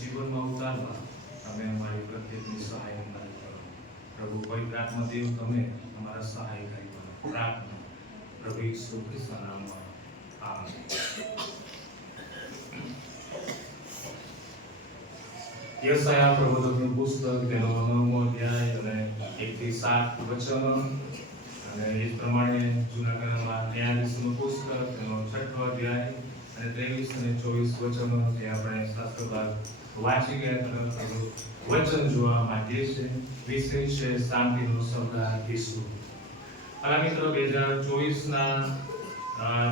જીવનમાં ઉતારવા તમે અમારી પ્રત્યેકની સહાય અમારી કરો. પ્રભુ પવિત્ર આત્મા દેવ તમે અમારા સહાયકારી બનો. પ્રાર્થના પ્રભુ ઈસુ ખ્રિસ્તના નામમાં. આમેન. યશાયા પ્રવચનનું પુસ્તક તેનો 9મો અધ્યાય અને 1 થી 7 વચનો અને એ પ્રમાણે જૂના કરારમાં ન્યાયાધીશનું પુસ્તક તેનો 6ઠો અધ્યાય અને 23 અને 24 વચનો જે આપણે શાસ્ત્ર ભાગ વાંચી ગયા તરફ વચન જોવા માંગીએ છીએ. વિષય છે શાંતિનો સરદાર ઈસુ. આલા મિત્રો 2024 ના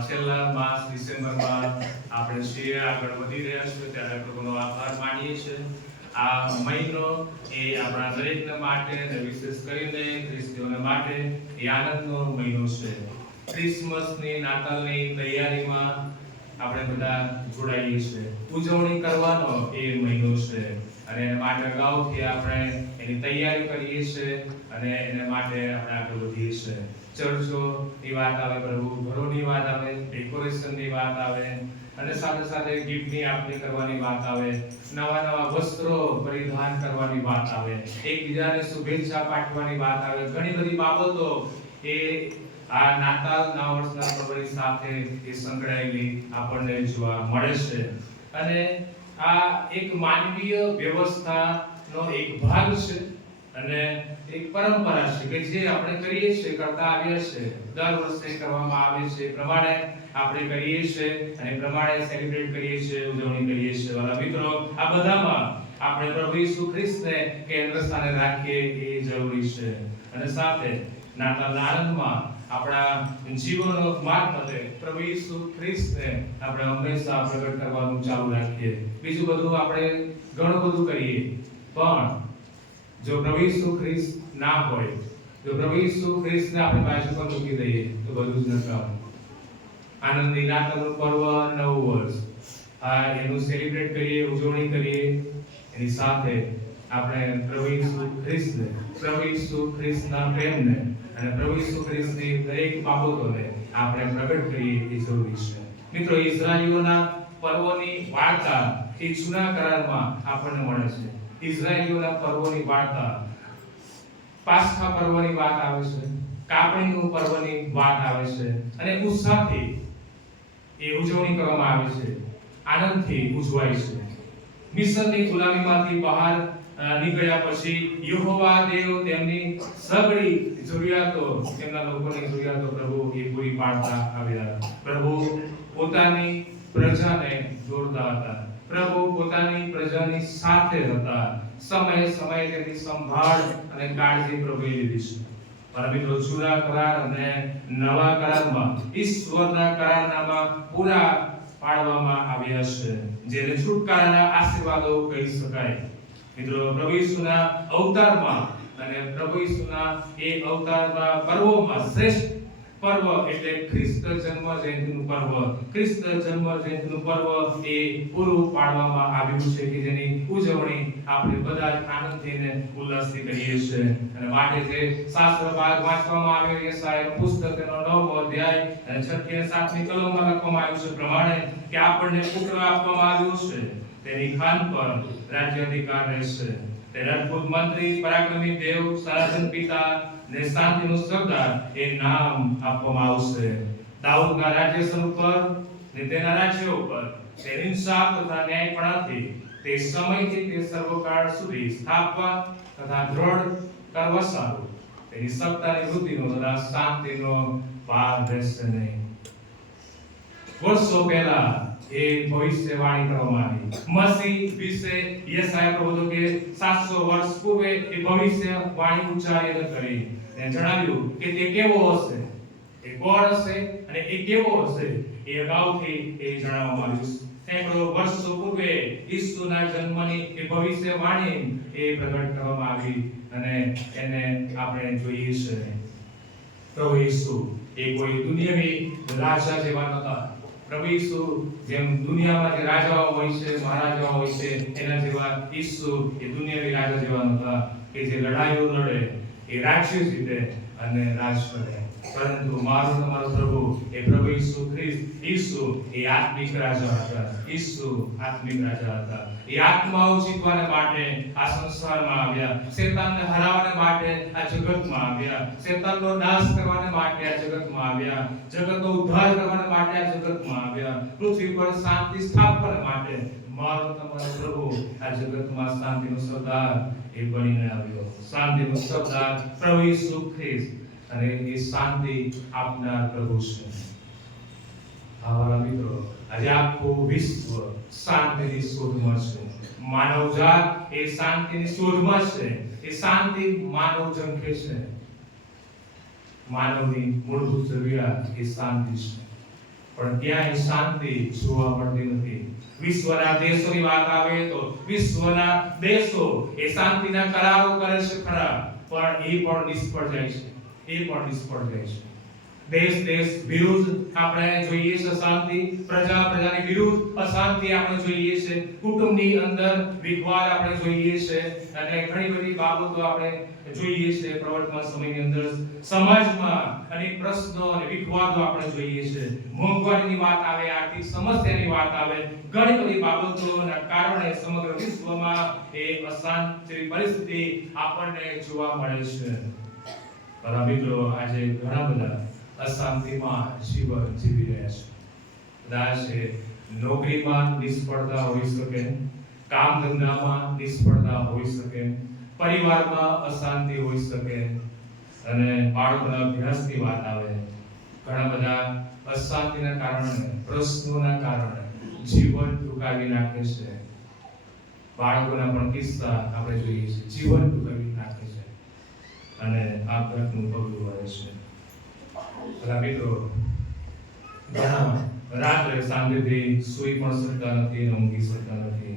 છેલ્લા માસ ડિસેમ્બરમાં આપણે છીએ આગળ વધી રહ્યા છીએ ત્યારે પ્રભુનો આભાર માનીએ છીએ. આ મહિનો એ આપણા દરેકને માટે અને વિશેષ કરીને ખ્રિસ્તીઓને માટે એ આનંદનો મહિનો છે. ક્રિસમસની નાતાલની તૈયારીમાં આપણે બધા જોડાઈએ છીએ. ઉજવણી કરવાનો એ મહિનો છે અને એના માટે અગાઉથી આપણે એની તૈયારી કરીએ છીએ અને એને માટે આપણે આગળ વધીએ છીએ. ચર્ચોની વાત આવે, પ્રભુ ઘરોની વાત આવે, ડેકોરેશનની વાત આવે અને સાથે સાથે ગિફ્ટની આપણી કરવાની વાત આવે, નવા નવા વસ્ત્રો પરિધાન કરવાની વાત આવે, એકબીજાને શુભેચ્છા પાઠવવાની વાત આવે. ઘણી બધી બાબતો એ આ નાતાલના વર્ષના પ્રભુની સાથે એ સંકળાયેલી આપણને જોવા મળે છે અને આ એક માનવીય વ્યવસ્થાનો એક ભાગ છે અને એક પરંપરા છે કે જે આપણે કરીએ છીએ, કરતા આવ્યા છે, દર વર્ષે કરવામાં આવે છે. પ્રમાણે આપણે કરીએ છીએ અને પ્રમાણે સેલિબ્રેટ કરીએ છીએ, ઉજવણી કરીએ છીએ. વાલા મિત્રો, આ બધામાં આપણે પ્રભુ ઈસુ ખ્રિસ્તને કેન્દ્ર સ્થાને રાખીએ એ જરૂરી છે અને સાથે નાતાલના આનંદમાં આપણા જીવનનો મારફતે પ્રભુ ઈસુ ખ્રિસ્તને આપણે હંમેશા પ્રગટ કરવાનું ચાલુ રાખીએ. બીજું બધું આપણે ઘણું બધું કરીએ પણ જો પ્રભુ ઈસુ ખ્રિસ્ત ના હોય, જો પ્રભુ ઈસુ ખ્રિસ્તને આપણે બાજુ પર મૂકી દઈએ તો બધું જ નકામ. આનંદની નાતાલનું પર્વ, નવું વર્ષ, એનું સેલિબ્રેટ કરીએ, ઉજવણી કરીએ, એની સાથે આપણે પ્રભુ ઈસુ ખ્રિસ્તને, પ્રભુ ઈસુ ખ્રિસ્તના પ્રેમને અને પ્રભુ ઈસુ ખ્રિસ્તની દરેક બાબતોને આપણે પ્રગટ કરીએ એ જરૂરી છે. મિત્રો, ઇઝરાયલીઓના પર્વોની વાર્તા એ જૂના કરારમાં આપણને મળે છે. ઇઝરાયલીઓના પર્વોની વાર્તા, પાસ્કા પર્વની વાત આવે છે, કાપણીનું પર્વની વાત આવે છે અને ઉત્સાહથી એ ઉજવણી કરવામાં આવે છે, આનંદથી ઉજવાય છે. મિસ્રની ગુલામીમાંથી બહાર નીકળ્યા પછી યહોવા દેવ તેમની સગળી જરૂરિયાતો, તેમના લોકોની જરૂરિયાતો પ્રભુ એ પૂરી પાડતા આવ્યા. પ્રભુ પોતાની પ્રજાને જોડતા હતા, પ્રભુ પોતાની પ્રજાની સાથે હતા. સમય સમય તેની સંભાળ અને કાળજી પ્રભુએ લીધી છે. મારા મિત્રો, જૂના કરાર અને નવા કરારમાં ઈશ્વરના કરારનામા પૂરા પાડવામાં આવ્યા છે, જેને છુટકારાના આશીર્વાદો કહી શકાય. મિત્રો, પ્રભુ ઈસુના અવતારમાં અને પ્રભુ ઈસુના એ અવતારના પર્વોમાં શ્રેષ્ઠ પર્વ એટલે ખ્રિસ્ત જન્મ જયંતિનું પર્વ. ખ્રિસ્ત જન્મ જયંતિનું પર્વ એ પૂરું પાડવામાં આવ્યું છે કે જેની ઉજવણી આપણે બધા આનંદથી અને ઉલ્લાસથી કરીએ છીએ અને માટે જે શાસ્ત્ર ભાગ વાંચવામાં આવ્યો યશાયાનું પુસ્તક તેનો 9મો અધ્યાય અને 6ઠી અને 7મી કલમમાં લખવામાં આવ્યું છે પ્રમાણે કે આપણને પુત્ર આપવામાં આવ્યો છે, તેની ખાન પર રાજ્ય અધિકાર રહેશે. તે અદ્ભુત મંત્રી, પરાક્રમી દેવ, સનાતન પિતા ને શાંતિનો સરદાર એ નામ આપવામાં આવશે. દાઉદના રાજ્ય ઉપર ને તેના રાજ્ય ઉપર તે ઇન્સાફ તથા ન્યાયપણાથી તે સમયથી તે સર્વકાળ સુધી સ્થાપવા તથા દ્રઢ કરવા સારું. તેની સત્તાની વૃદ્ધિનો તથા શાંતિનો પાર રહેશે નહીં. વર્ષો પહેલા એ ભવિષ્યવાણી કરવામાં આવી. મસીહ વિશે યશાયા પ્રભુ કે 700 વર્ષ પૂર્વે એ ભવિષ્યવાણી ઉચ્ચારી કરી અને જણાવ્યું કે તે કેવો હશે, એ કોણ હશે અને એ કેવો હશે એ અગાઉથી એ જણાવવામાં આવ્યું. સેંકડો વર્ષો પૂર્વે ઈસુના જન્મની એ ભવિષ્યવાણી એ પ્રગટ કરવામાં આવી અને એને આપણે જોઈએ છે. પ્રભુ ઈસુ એ કોઈ દુનિયાવી રાજા જેવા નહોતા. પ્રભુ ઈસુ જેમ દુનિયામાં જે રાજાઓ હોય છે, મહારાજાઓ હોય છે, એના જેવા ઈસુ એ દુનિયાવી રાજા જેવા નહોતા કે જે લડાઈઓ લડે, એ રાજ્ય જીતે અને રાજ કરે. પરંતુ મારો તમારો પ્રભુ એ પ્રભુ ઈસુ ખ્રિસ્ત, ઈસુ એ આત્મિક રાજા હતા. ઈસુ આત્મિક રાજા હતા. એ આત્માઓ જીતવાને માટે આ સંસારમાં આવ્યા. શેતાનને હરાવવાને માટે આ જગતમાં આવ્યા. શેતાનનો નાશ કરવાને માટે આ જગતમાં આવ્યા. જગતનો ઉદ્ધાર કરવાને માટે આ જગતમાં આવ્યા. પૃથ્વી પર શાંતિ સ્થાપવાને માટે મારો તમારો પ્રભુ આ જગતમાં શાંતિનો સરદાર એ બનીને આવ્યો. શાંતિનો સરદાર પ્રભુ ઈસુ ખ્રિસ્ત, અને એ શાંતિ આપનાર પ્રભુ છે. આવા મિત્રો, આજે આખું વિશ્વ શાંતિની શોધમાં છે. માનવજાત એ શાંતિની શોધમાં છે. એ શાંતિ માનવ ઝંખે છે. માનવની મૂળભૂત જરૂરિયાત એ શાંતિ છે, પણ ત્યાં એ શાંતિ જોવા મળતી નથી. વિશ્વના દેશોની વાત આવે તો વિશ્વના દેશો એ શાંતિના કરારો કરે છે ખરા, પણ એ પણ નિષ્ફળ જાય છે. દેશ વિરુદ્ધ આપણે જોઈએ છે શાંતિ, પ્રજાની વિરુદ્ધ અશાંતિ આપણે જોઈએ છે, કુટુંબની અંદર વિવાદ આપણે જોઈએ છે, અને ઘણી બધી બાબતો આપણે જોઈએ છે. પ્રવર્તમાન સમયની અંદર સમાજમાં અનેક પ્રશ્નો અને વિવાદો આપણે જોઈએ છે. મોંઘવારીની વાત આવે, આર્થિક સમસ્યાની વાત આવે, ઘણી બધી બાબતોના કારણે સમગ્ર વિશ્વમાં એ અશાંતિ પરિસ્થિતિ આપણને જોવા મળે છે. મારા મિત્રો, આજે ઘણા બધા અશાંતિમાં જીવન જીવી રહ્યા છે. કદાચ નોકરીમાં નિષ્ફળતા હોઈ શકે, કામ ધંધામાં નિષ્ફળતા હોઈ શકે, પરિવારમાં અશાંતિ હોઈ શકે, અને બાળકોના અભ્યાસની વાત આવે, ઘણા બધા અશાંતિના કારણે, પ્રશ્નોના કારણે જીવન ટૂંકાવી નાખે છે. બાળકોના પણ કિસ્સા આપણે જોઈએ છે, જીવન ટૂંકાવી નાખે છે અને આપઘાતનું પગલું ભરે છે. બધા મિત્રો, ઘણા રાત્રે શાંતિથી સૂઈ પણ શકતા નથી, ઊંઘી શકતા નથી.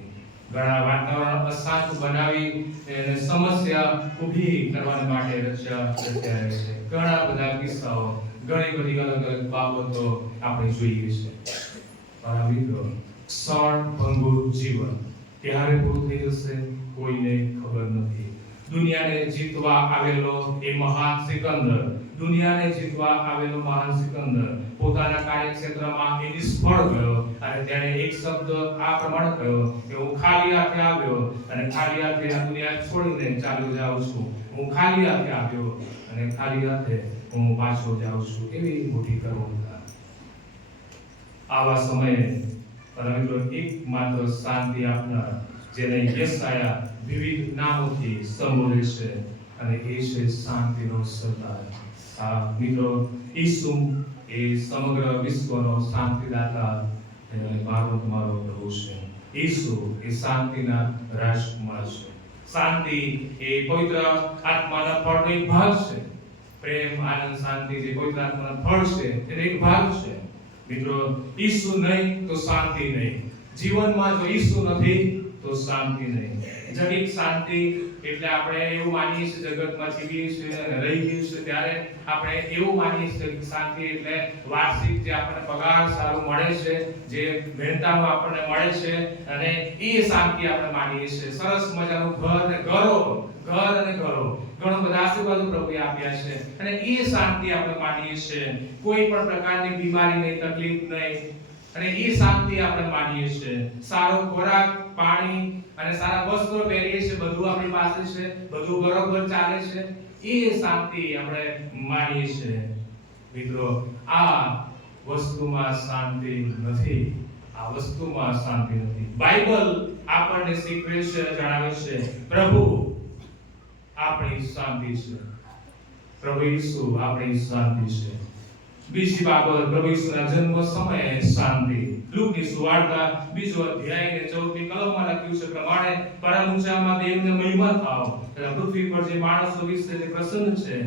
ઘણા વાતાવરણ અશાંત બનાવી અને સમસ્યા ઊભી કરવા માટે રચ્યા રહે છે. ઘણા બધા કિસ્સાઓ, ઘણી બધી અલગ અલગ બાબતો આપણે જોઈએ છે. મારા મિત્રો, ક્ષણ ભંગુર જીવન ક્યારે પૂરું થઈ જશે કોઈને ખબર નથી. દુનિયાને જીતવા આવેલો એ મહાન સિકંદર પોતાના કાર્યક્ષેત્રમાં એ નિષ્ફળ ગયો, અને તેણે એક શબ્દ આ પ્રમાણે કહ્યો કે હું ખાલી હાથે આવ્યો અને ખાલી હાથે આ દુનિયા છોડીને ચાલ્યો જાઉં છું. હું ખાલી હાથે આવ્યો અને ખાલી હાથે હું પાછો જાઉં છું. એવી મોટી કરુણતા. આવા સમયે પરંતુ એકમાત્ર શાંતિ આપનાર, જેને યશાયા વિવિધ નામોથી સંબોધે છે, અને એ છે શાંતિનો સરદાર. આ મિત્રો, ઈસુ એ સમગ્ર વિશ્વનો શાંતિદાતા અને મારો તમારો પ્રભુ છે. ઈસુ એ શાંતિના રાજકુમાર છે. શાંતિ એ પવિત્ર આત્માના ફળનો એક ભાગ છે. પ્રેમ, આનંદ, શાંતિ જે પવિત્ર આત્માના ફળ છે તેનો એક ભાગ છે. મિત્રો, ઈસુ નહીં તો શાંતિ નહીં. જીવનમાં જો ઈસુ નથી તો શાંતિ નહીં. જગત શાંતિ એટલે આપણે એવું માનીએ છીએ, જગતમાં જીવીએ છીએ અને રહીએ છીએ ત્યારે આપણે એવું માનીએ છીએ કે શાંતિ એટલે વાર્ષિક જે આપણને પગાર સારો મળે છે, જે મહેનતાણું આપણને મળે છે, અને એ શાંતિ આપણે માનીએ છીએ. સરસ મજાનું ઘર અને ઘરો ઘણો બધા આશીર્વાદો પ્રભુએ આપ્યા છે, અને એ શાંતિ આપણે માનીએ છીએ. કોઈ પણ પ્રકારની બીમારી નહીં, તકલીફ નહીં, અને એ શાંતિ આપણે માનીએ છીએ. સારો ખોરાક, પાણી અને સારા વસ્ત્રો પહેરીએ છીએ, બધું આપણી પાસે છે, બધું બરોબર ચાલે છે, એ શાંતિ આપણે માનીએ છીએ. મિત્રો, આ વસ્તુમાં શાંતિ નથી. બાઇબલ આપણને શીખવે છે, જણાવે છે, પ્રભુ આપણી શાંતિ છે. પ્રભુ ઈસુ આપણી શાંતિ છે. બીજી બાબત, પ્રભુ ઈસુના જન્મ સમયે શાંતિ. લુકની સુવાર્તા 2 અધ્યાય અને 14મી કલમમાં લખ્યું છે પ્રમાણે, પરમ ઊંચામાં દેવને મહિમા થાવ, તથા પૃથ્વી પર જે માણસો વિશે જે પ્રસન્ન છે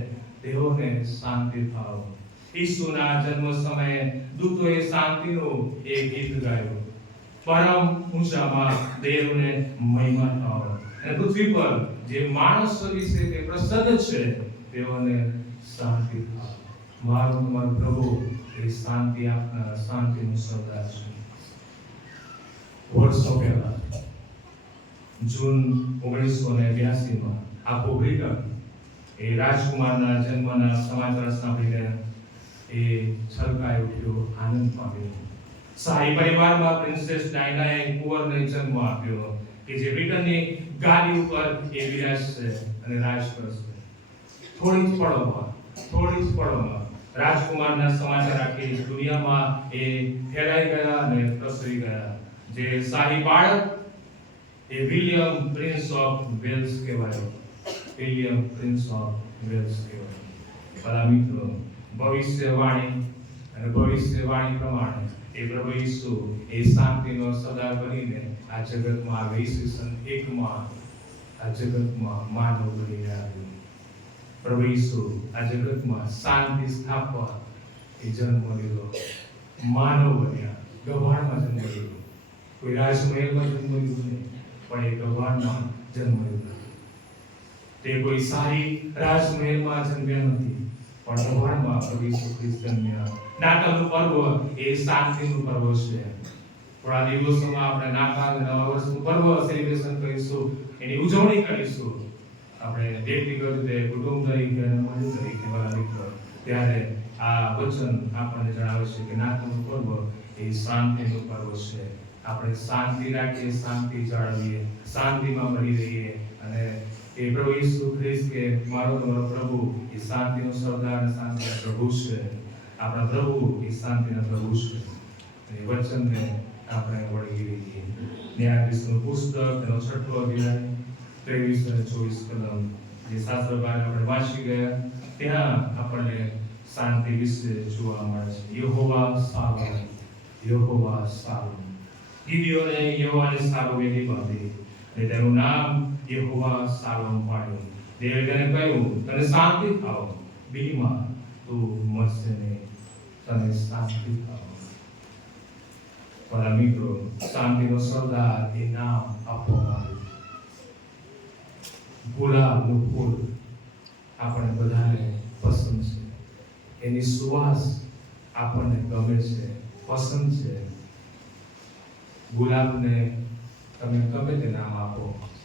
તેઓને શાંતિ થાવ. ઈસુના જન્મ સમયે દૂતોએ શાંતિનું એક ગીત ગાયું. પરમ ઊંચામાં દેવને મહિમા થાવ, અને પૃથ્વી પર જે માણસો વિશે તે પ્રસન્ન છે તેઓને શાંતિ થાવ. મારો પ્રભુ એ શાંતિ આપનાર, શાંતિનું સરદાર છે. વર્ષો પહેલા જૂન 1982 આખું બ્રિટન એ રાજકુમારના જન્મના સમાચાર સાંભળીને એ છલકાઈ ઉઠ્યો, આનંદ પામ્યો. શાહી પરિવારમાં પ્રિન્સેસ ડાયનાએ કુંવરને જન્મ આપ્યો કે જે બ્રિટનની ગાદી ઉપર એ વિરાજશે અને રાજ કરશે. થોડી જ પળોમાં રાજકુમારના સમાચાર આખી દુનિયામાં એ ફેલાઈ ગયા અને પ્રસરી ગયા. જે શાહી બાળક એ વિલિયમ પ્રિન્સ ઓફ વેલ્સ કહેવાયો. વિલિયમ પ્રિન્સ ઓફ વેલ્સ કહેવાયો. ભલા મિત્રો, ભવિષ્યવાણી પ્રમાણે એ પ્રભુ ઈસુ એ શાંતિનો સરદાર બનીને આ જગતમાં આવે. ઈસવીસન 1 માં આ જગતમાં માનવ બનીને આવ્યો. પ્રભુ ઈસુ આ જગતમાં શાંતિ સ્થાપવા એ જન્મ લીધો. માનવ બન્યા, ગભાણમાં જન્મ લીધો. કોઈ રાજમહેલમાં જન્મ લીધો નહીં, પણ એ ગભાણમાં જન્મ લીધો. તે કોઈ સારી રાજમહેલમાં જન્મ્યા નથી, પણ ગભાણમાં પ્રભુ ઈસુ ખ્રિસ્ત જન્મ્યા. નાતાલનું પર્વ એ શાંતિનું પર્વ છે. થોડા દિવસોમાં આપણે નાતાલ નવા વર્ષનું પર્વ સેલિબ્રેશન કરીશું, એની ઉજવણી કરીશું. આપણે વ્યક્તિગત રીતે, કુટુંબ તરીકે અને મંડળ તરીકે વાલા મિત્રો, ત્યારે આ વચન આપણને જણાવે છે કે નાતાલનું પર્વ એ શાંતિનું પર્વ છે. આપણે શાંતિ રાખીએ, શાંતિ જાળવીએ, શાંતિમાં બની રહીએ અને એ પ્રભુ ઈસુ ખ્રિસ્ત કે મારો તમારો પ્રભુ એ શાંતિનો સરદાર અને શાંતિનો પ્રભુ છે. આપણા પ્રભુ એ શાંતિના પ્રભુ છે. એ વચનને આપણે વળગી રહીએ. ન્યાયાધીશનું પુસ્તક એનો 6ઠો અધ્યાય 23 અને 24 કલમ જે શાસ્ત્ર ભાગ આપણે વાંચી ગયા, ત્યાં આપણને શાંતિ વિશે જોવા મળે છે. યહોવા સારું. ગિદિયોને યહોવાને સારું વેદી બાંધી અને તેનું નામ યહોવા સારું પાડ્યું. દેવે તેને કહ્યું, તને શાંતિ થાવ, બીમાં તું મરશે નહીં, તને શાંતિ થાવ. મારા મિત્રો, શાંતિનો સરદાર એ નામ આપવામાં આવ્યું. ગુલાબનું ફૂલ આપણે બધાને પસંદ છે. એની સુવાસ આપણને ગમે છે, પસંદ છે. ગુલાબને તમે ગમે તે નામ આપો,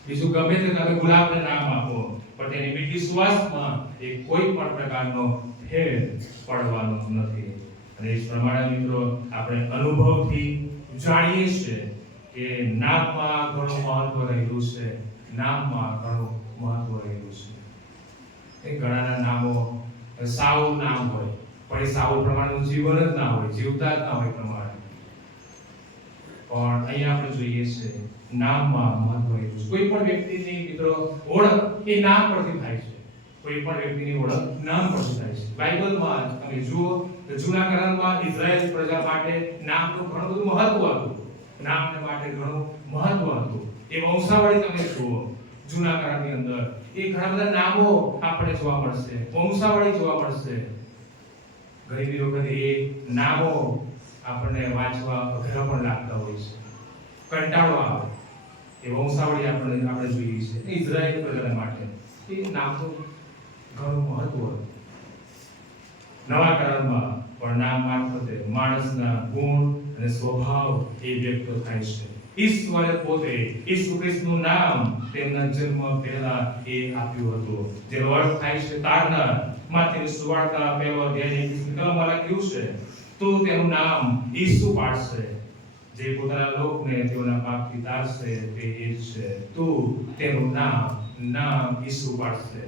બીજું ગમે તે તમે ગુલાબને નામ આપો, પણ તેની મીઠી સુવાસમાં એ કોઈ પણ પ્રકારનો ફેર પડવાનો નથી. અને એ પ્રમાણે મિત્રો, આપણે અનુભવથી જાણીએ છીએ કે નામમાં ઘણું મહત્વ રહેલું છે. નામમાં ઘણું મહત્વ રહેલું છે. એ ઘણાના નામો સાવ નામ હોય, પણ એ સાવ પ્રમાણેનું જીવન જ ના હોય, જીવતા જ ના હોય પ્રમાણે. પણ અહીંયા આપણે જોઈએ છે નામમાં મહત્વ રહેલું છે. કોઈ પણ વ્યક્તિની મિત્રો ઓળખ એ નામ પરથી થાય છે. કોઈ પણ વ્યક્તિની ઓળખ નામ પરથી થાય છે. બાઇબલમાં તમે જુઓ તો જૂના કરારમાં ઇઝરાયલ પ્રજા માટે નામનું ઘણું બધું મહત્વ હતું. નામને માટે ઘણું મહત્વ હતું. એ વંશાવળી તમે જુઓ જૂના કરારની અંદર, એ ઘણા બધા નામો આપણે જોવા મળશે, વંશાવળી જોવા મળશે. ઘણી વખત એ નામો આપણને વાંચવા અઘરા પણ લાગતા હોય છે, કંટાળો આવે. એ વંશાવળી આપણે જોઈએ છે ઇઝરાયલ પ્રજા માટે. એ નામનું ઘણું મહત્વ હતું. નવા કરારમાં પણ નામ મારફતે માણસના ગુણ અને સ્વભાવ એ વ્યક્ત થાય છે. ઈશ્વરે પોતે ઈસુ ખ્રિસ્તનું નામ તેમના જન્મ પહેલા એ આપ્યું હતું, જેનો અર્થ થાય છે તારનાર. માથેની સુવાર્તા 1 અધ્યાય 21 કલમમાં લખ્યું છે, તું તેનું નામ ઈસુ પાડશે, જે પોતાના લોકને તેઓના પાપથી તારશે, તે એ જ છે. તું તેનું નામ ઈસુ પાડશે,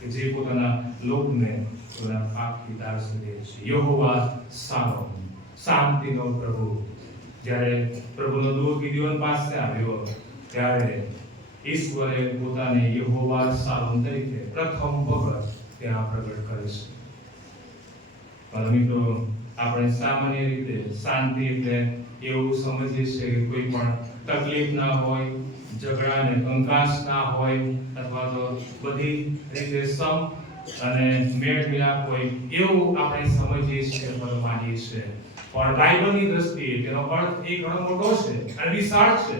કે જે પોતાના લોકને તેઓના પાપથી તારશે, તે છે. યહોવા સારો, શાંતિનો પ્રભુ. જ્યારે પ્રભુનો દૂત ગિદિયોન પાસે આવ્યો, ત્યારે ઈશ્વરે પોતાને યહોવા સાલોમ તરીકે પ્રથમ વખત ત્યાં પ્રગટ કરે છે. પણ મિત્રો, આપણે સામાન્ય રીતે શાંતિ એટલે એવું સમજીએ છીએ કે કોઈ પણ તકલીફ ના હોય, ઝઘડા અને કંકાસ ના હોય, અથવા તો બધી રીતે સમ અને મેળ મિલાપ હોય, એવું આપણે સમજીએ છીએ અથવા માનીએ છીએ. પણ બાઇબલની દ્રષ્ટિએ તેનો અર્થ એ ઘણો મોટો છે અને વિશાળ છે.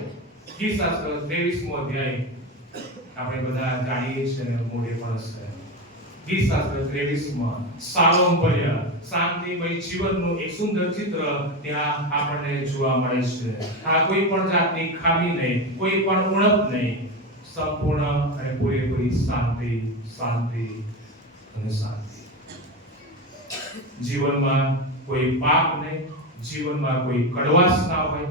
ગીતશાસ્ત્ર 23મો અધ્યાય આપણે બધા જાણીએ છીએ અને મોઢે પણ છે. ગીતશાસ્ત્ર 23માં શાલોમ ભર્યા શાંતિમય જીવનનું એક સુંદર ચિત્ર ત્યાં આપણને જોવા મળે છે. આ કોઈ પણ જાતની ખામી નહીં, કોઈ પણ ઉણપ નહીં. સંપૂર્ણ અને પૂરેપૂરી શાંતિ, શાંતિ અને શાંતિ. જીવનમાં કોઈ પાપ નહીં, જીવનમાં કોઈ કડવાશ ના હોય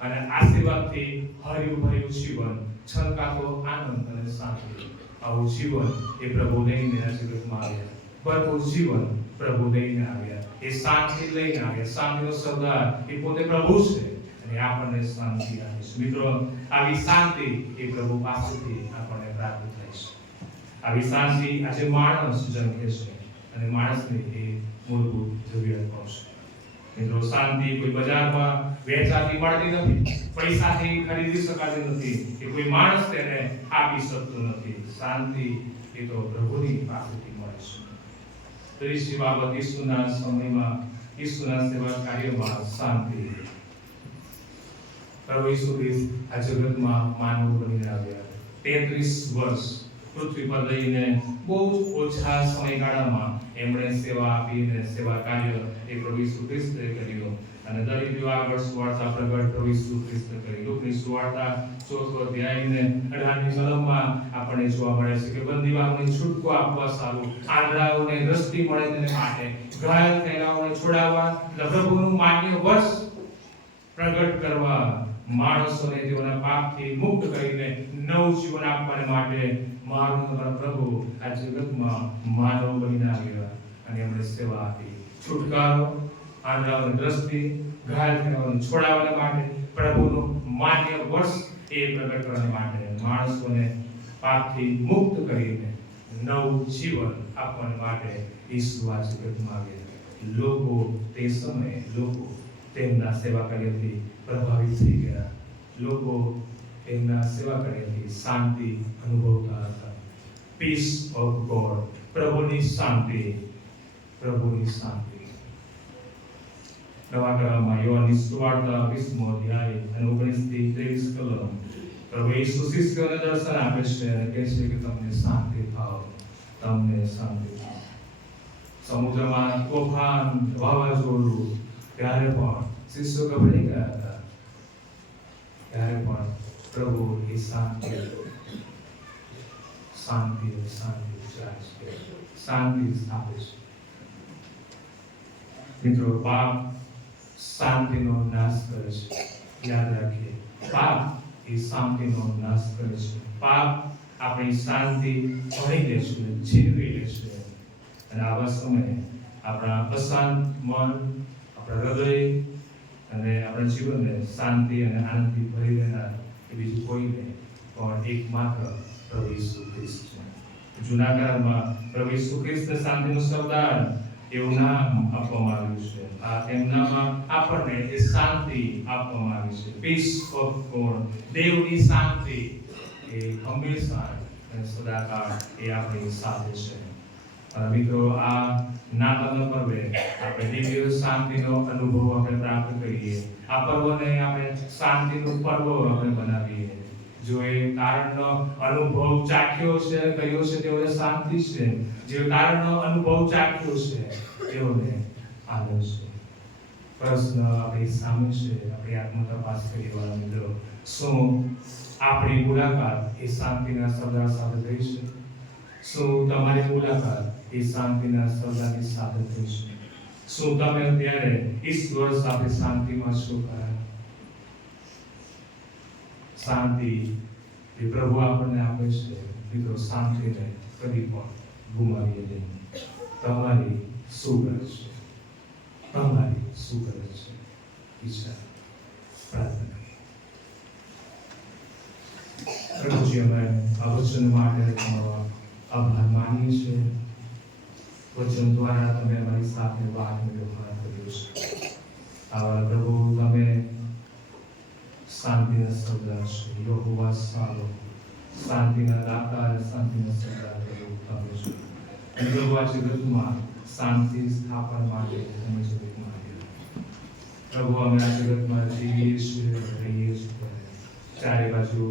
અને આશીર્વાદથી હર્યું ભર્યું જીવન, છલકાતો આનંદ અને શાંતિ. આવું જીવન એ પ્રભુ લઈને આ જગતમાં આવ્યા. ભરપૂર જીવન પ્રભુ લઈને આવ્યા. એ શાંતિ લઈને આવ્યા. શાંતિનો સરદાર એ પોતે પ્રભુ છે અને આપણને શાંતિ આપે છે. મિત્રો, આવી શાંતિ એ પ્રભુ પાસેથી આપણને પ્રાપ્ત થાય છે. આવી શાંતિ આજે માણસ ઝંખે છે અને માણસની એ મૂળભૂત જરૂરિયાત પણ છે. મિત્રો, શાંતિ કોઈ બજારમાં વેચાતી મળતી નથી, પૈસાથી ખરીદી શકાતી નથી, કે કોઈ માણસ તેને આપી શકતો નથી. શાંતિ એ તો પ્રભુની પાસેથી મળે છે. ત્રીજી બાબત, ઈસુના સમયમાં, ઈસુના સેવા કાર્યમાં શાંતિ. પ્રભુ ઈસુ ખ્રિસ્ત આ જગતમાં માનવ બનીને આવ્યા. 33 વર્ષ પૃથ્વી પર રહીને બહુ ઓછા સમયગાળામાં એમણે સેવા આપીને સેવા કાર્ય એ પ્રભુ ઈસુ ખ્રિસ્તે કર્યું. અને દરેક આગળ સુવાર્તા પ્રગટ પ્રભુ ઈસુ ખ્રિસ્તે કરી. લુકની સુવાર્તા 4 અધ્યાયને 18ની કલમમાં આપણને જોવા મળે છે કે બંદીવાનોને છૂટકો આપવા સારું, આંધળાઓને દ્રષ્ટિ મળે તેને માટે, ઘાયલ થયેલાઓને છોડાવવા, પ્રભુનું માન્ય વર્ષ પ્રગટ કરવા, માણસોને તેઓના પાપથી મુક્ત કરીને નવું જીવન આપવા માટે મારું પ્રભુ આ જગતમાં માનવ બનીને આવ્યા અને એમણે સેવા આપી. છુટકારો, આંધળાઓની દ્રષ્ટિ, ઘાયલ થયેલાઓને છોડાવવા માટે, પ્રભુનું માન્ય વર્ષ એ પ્રગટ કરવા માટે, માણસોને પાપથી મુક્ત કરીને નવું જીવન આપવા માટે ઈસુ આ જગતમાં આવ્યા. લોકો તે સમયે તેમના સેવા કાર્યથી પ્રભાવિત થઈ ગયા. લોકો તેમના સેવા કાર્યથી શાંતિ અનુભવતા હતા. પીસ ઓફ ગોડ, પ્રભુની શાંતિ, પ્રભુની શાંતિ. નવા કરારમાં યોહાનની સુવાર્તા 20મો અધ્યાય અને 19થી 23 કલમ. પ્રભુ ઈસુ શિષ્યોને દર્શન આપે છે અને કહે છે કે તમને શાંતિ થાવ, તમને શાંતિ થાવ. સમુદ્રમાં તોફાન, વાવાઝોડું, ત્યારે પણ શિષ્યો ગભરાઈ ગયા હતા. ત્યારે પણ પ્રભુ એ શાંતિ શાંતિ શાંતિ શાંતિ આપે છે. મિત્રો, પાપ શાંતિનો નાશ કરે છે. યાદ રાખીએ, પાપ એ શાંતિનો નાશ કરે છે. પાપ આપણી શાંતિ ભણી લે છે, છીનવી લે છે. અને આવા સમયે આપણા અશાંત મન, આપણા હૃદય અને આપણા જીવનને શાંતિ અને આનંદથી ભરી દેનાર એ બીજું કોઈ નહીં પણ એકમાત્ર પ્રભુ ઈસુ ખ્રિસ્ત છે. જૂના કરારમાં પ્રભુ ઈસુ ખ્રિસ્તને શાંતિનું સરદાર એવું નામ આપવામાં આવ્યું છે. આ તેમનામાં આપણને એ શાંતિ આપવામાં આવી છે. પીસ ઓફ ગોડ, દેવની શાંતિ એ હંમેશા અને સદાકાળ એ આપણી સાથે છે. મિત્રો, આ નાતાલના પર્વે આપણે દિવ્ય શાંતિનો અનુભવ આપણે પ્રાપ્ત કરીએ. આ પર્વને આપણે શાંતિનું પર્વ આપણે બનાવીએ. જો એ તારણનો અનુભવ ચાખ્યો છે, કર્યો છે, તેઓને શાંતિ છે. જે તારણનો અનુભવ ચાખ્યો છે, તેઓને આનંદ છે. પ્રશ્ન આપણી સામે છે, આપણી આત્મ તપાસ કરી વાળા મિત્રો, શું આપણી મુલાકાત એ શાંતિના સરદાર સાથે થઈ છે? શું તમારી મુલાકાત એ શાંતિના સરદારની સાથે થઈ છે? શું તમે અત્યારે ઈશ્વર સાથે શાંતિમાં છો? શાંતિ એ પ્રભુ આપણને આપે છે. મિત્રો, શાંતિને કદી પણ ગુમાવીએ નહીં. તમારી શું ગરજ છે? તમારી શું ગરજ છે? ઈચ્છા પ્રાર્થના. પ્રભુજી, અમે આ વચન માટે તમારો આભાર માનીએ છીએ. વચન દ્વારા તમે અમારી સાથે વાત વ્યવહાર કર્યો છે. આવા પ્રભુ, તમે શાંતિના સરદાર છો. યહોવા સાલો, શાંતિના દાતા અને શાંતિના સરદાર પ્રભુ તમે છો. અને પ્રભુ, આ જગતમાં શાંતિ સ્થાપન માટે તમે જગતમાં આવ્યા. પ્રભુ, અમે આ જગતમાં જીવીએ છીએ, રહીએ છીએ, ચારે બાજુ